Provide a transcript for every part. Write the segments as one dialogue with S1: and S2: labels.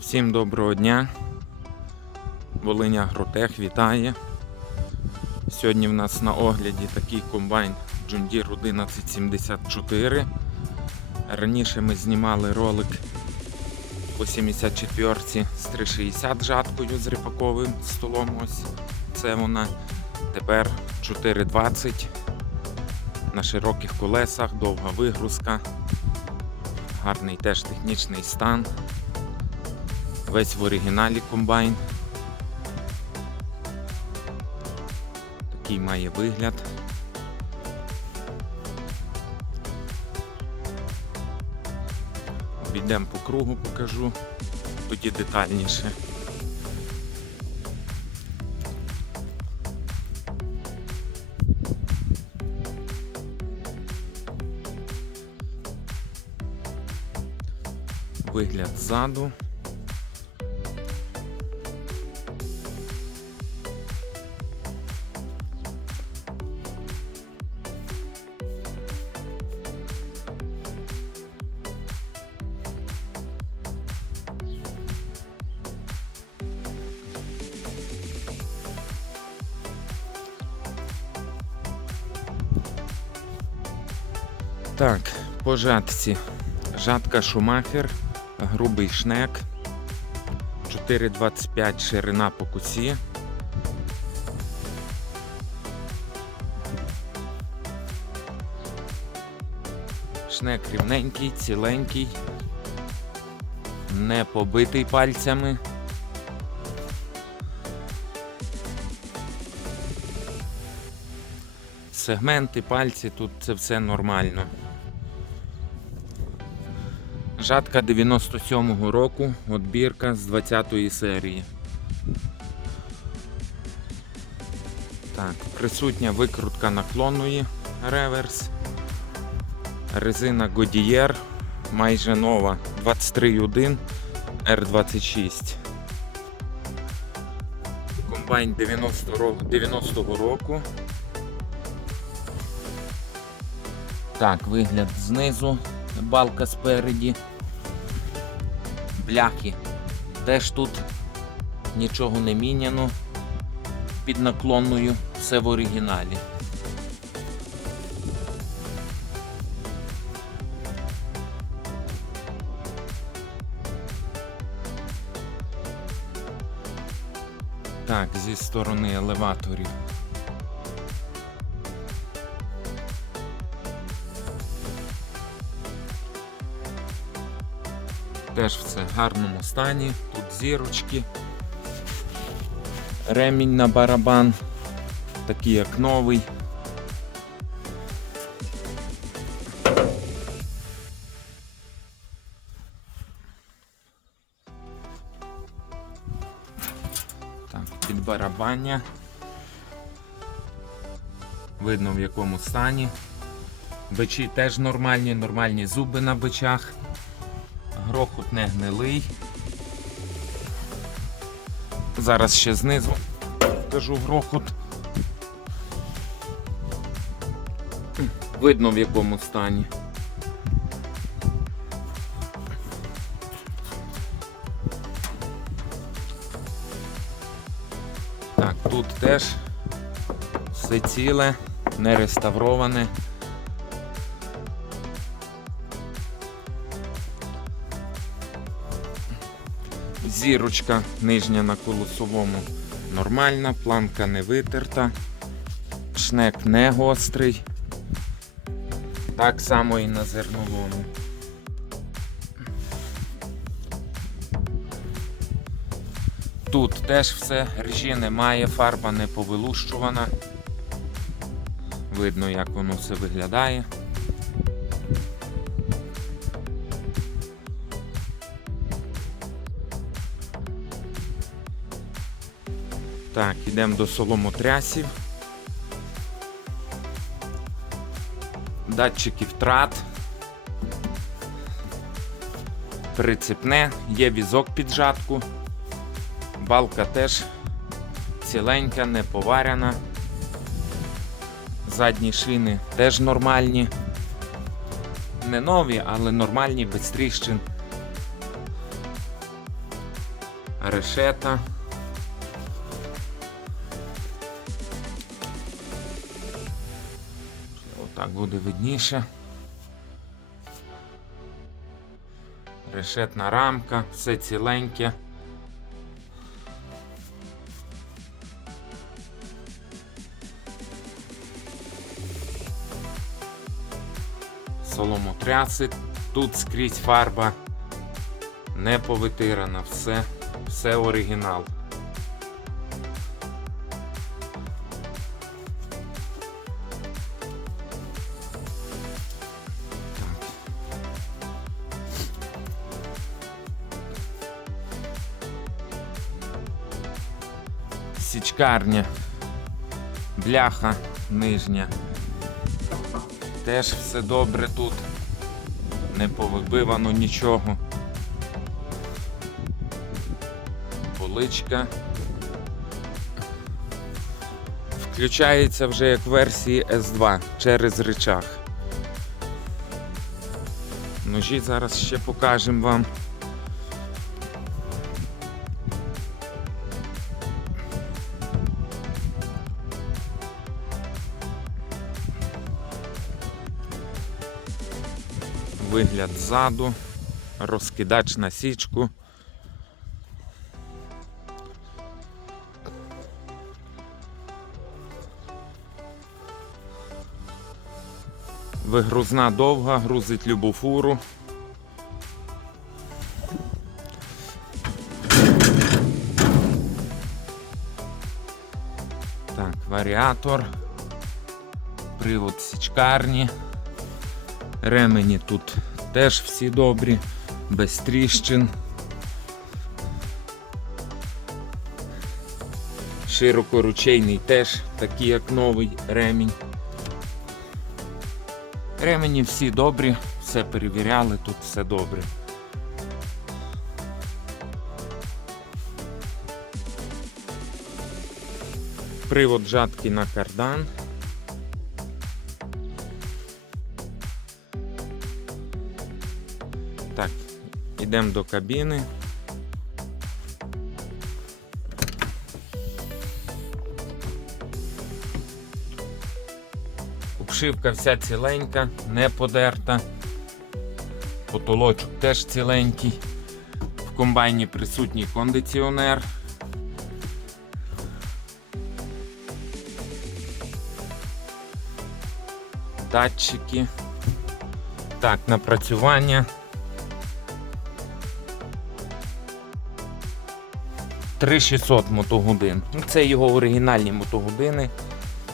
S1: Всім доброго дня. Волиня Агротех вітає. Сьогодні в нас на огляді такий комбайн John Deere 1174. Раніше ми знімали ролик по 74 з 360 жаткою з ріпаковим столом. Ось це вона. Тепер 420 на широких колесах, довга вигрузка, гарний теж технічний стан. Весь в оригіналі комбайн. Такий має вигляд. Обійдемо по кругу, покажу, тоді детальніше. Вигляд ззаду. Так, по жатці. Жатка Шумахер, грубий шнек, 4,25 ширина по куці. Шнек рівненький, ціленький, не побитий пальцями. Сегменти, пальці, тут це все нормально. Жатка 97-го року, отбірка з 20-ї серії. Так, присутня викрутка наклонної реверс. Резина Goodyear, майже нова 23.1 R26. Комбайн 90 ро- 90-го року. Так, вигляд знизу, балка спереді. Бляхи. Теж тут нічого не міняно. Під наклонною все в оригіналі. Так, зі сторони елеваторів. Теж все в гарному стані. Тут зірочки. Ремінь на барабан. Такий як новий. Під барабання. Видно в якому стані. Бичі теж нормальні, нормальні зуби на бичах. Грохот не гнилий. Зараз ще знизу покажу грохот. Видно в якому стані. Так, тут теж все ціле, не реставроване. Зірочка нижня на колосовому нормальна, планка не витерта, шнек не гострий. Так само і на зерновому. Тут теж все, ржі немає, фарба не повилущувана. Видно, як воно все виглядає. Так, йдемо до соломотрясів. Датчики втрат. Прицепне, є візок під жатку. Балка теж ціленька, не поварена. Задні шини теж нормальні. Не нові, але нормальні, без тріщин. решета. Отак буде видніше. Решетна рамка, все ціленьке. Соломотряси. Тут скрізь фарба не повитирана, все, все оригінал. Січкарня, бляха нижня. Теж все добре тут. Не повибивано нічого. Поличка. Включається вже як версії S2 через рычаг. Ножі зараз ще покажемо вам. Вигляд ззаду, розкидач на січку. Вигрузна довга, грузить любу фуру. Так, варіатор, привод січкарні. Ремені тут теж всі добрі, без тріщин. Широкоручейний теж такий, як новий ремінь. Ремені всі добрі, все перевіряли, тут все добре. Привод жатки на кардан. Йдемо до кабіни. Обшивка вся ціленька, не подерта. Потолочок теж ціленький. В комбайні присутній кондиціонер. Датчики. Так, напрацювання. 3600 мотогодин. Ну, Це його оригінальні мотогодини.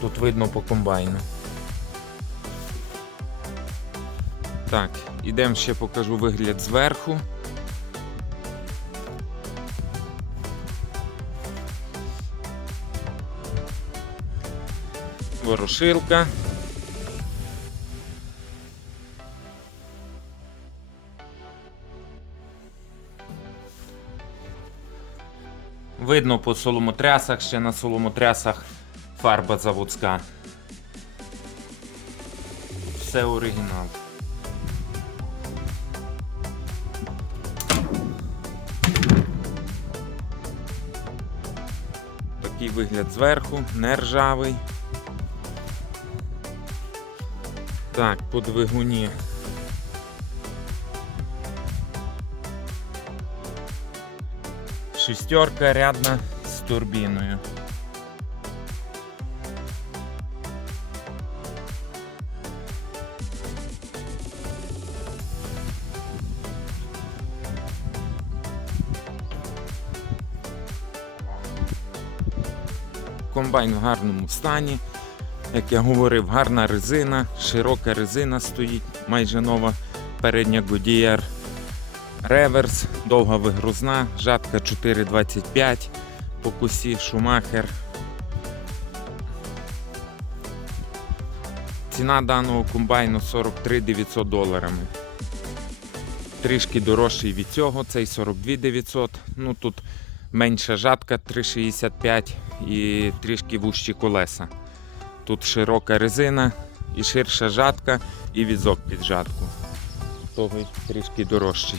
S1: Тут видно по комбайну. Так, ідемо ще покажу вигляд зверху. Ворошилка. Видно по соломотрясах, ще на соломотрясах фарба заводська. Все оригінал. Такий вигляд зверху, не ржавий. Так, по двигуні. Шестерка рядна з турбіною. Комбайн в гарному стані. Як я говорив, гарна резина, широка резина стоїть, майже нова передня Goodyear. Реверс, довга вигрузна, жатка 4,25 по кусі, шумахер. Ціна даного комбайну 43 900 доларами. Трішки дорожчий від цього, цей 42 900. Ну тут менша жатка 3,65 і трішки вущі колеса. Тут широка резина і ширша жатка, і візок під жатку. Того трішки дорожчий.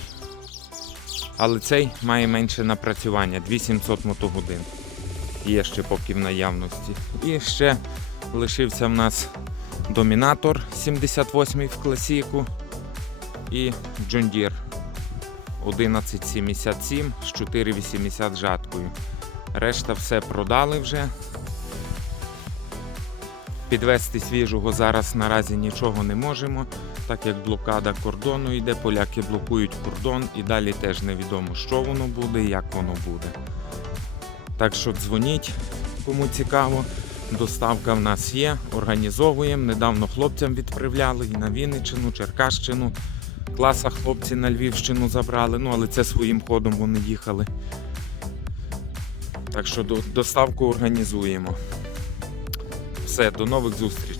S1: Але цей має менше напрацювання 2700 мотогодин. Є ще поки в наявності. І ще лишився в нас домінатор 78 в класіку і Deere 1177 з 480 жаткою. Решта все продали вже. Підвести свіжого зараз наразі нічого не можемо, так як блокада кордону йде, поляки блокують кордон і далі теж невідомо, що воно буде і як воно буде. Так що дзвоніть, кому цікаво. Доставка в нас є, організовуємо. Недавно хлопцям відправляли і на Вінниччину, Черкащину. Класа хлопці на Львівщину забрали, ну але це своїм ходом вони їхали. Так що до- доставку організуємо. Все, до нових зустрічей.